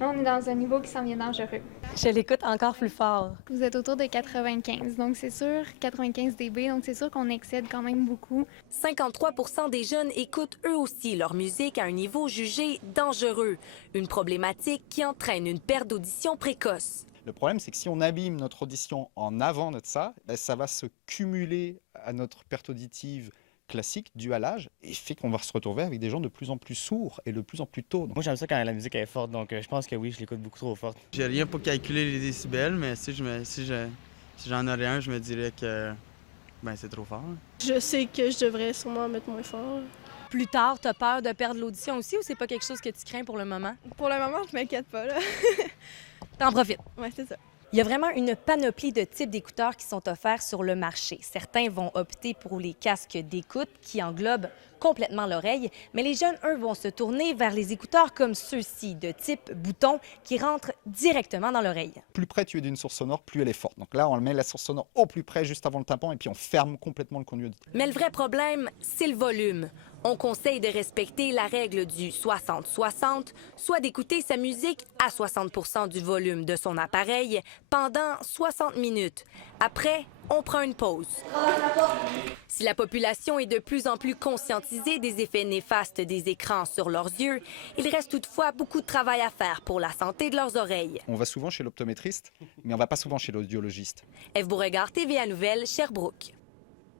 Là, on est dans un niveau qui s'en vient dangereux. Je l'écoute encore plus fort. Vous êtes autour de 95, donc c'est sûr, 95 dB, donc c'est sûr qu'on excède quand même beaucoup. 53 % des jeunes écoutent eux aussi leur musique à un niveau jugé dangereux. Une problématique qui entraîne une perte d'audition précoce. Le problème, c'est que si on abîme notre audition en avant de ça, ça va se cumuler à notre perte auditive classique due à l'âge et fait qu'on va se retrouver avec des gens de plus en plus sourds et de plus en plus tôt. Moi, j'aime ça quand la musique est forte, donc je pense que oui, je l'écoute beaucoup trop forte. J'ai rien pour calculer les décibels, mais si j'en aurais un, je me dirais que c'est trop fort. Je sais que je devrais sûrement mettre moins fort. Plus tard, t'as peur de perdre l'audition aussi ou c'est pas quelque chose que tu crains pour le moment? Pour le moment, je m'inquiète pas, là. T'en profites. Ouais, c'est ça. Il y a vraiment une panoplie de types d'écouteurs qui sont offerts sur le marché. Certains vont opter pour les casques d'écoute qui englobent complètement l'oreille, mais les jeunes, eux, vont se tourner vers les écouteurs comme ceux-ci, de type bouton, qui rentrent directement dans l'oreille. Plus près tu es d'une source sonore, plus elle est forte. Donc là, on met la source sonore au plus près, juste avant le tympan, et puis on ferme complètement le conduit auditif. Mais le vrai problème, c'est le volume. On conseille de respecter la règle du 60-60, soit d'écouter sa musique à 60 % du volume de son appareil pendant 60 minutes. Après, on prend une pause. Si la population est de plus en plus conscientisée des effets néfastes des écrans sur leurs yeux, il reste toutefois beaucoup de travail à faire pour la santé de leurs oreilles. On va souvent chez l'optométriste, mais on va pas souvent chez l'audiologiste. Ève Beauregard, TVA Nouvelles, Sherbrooke.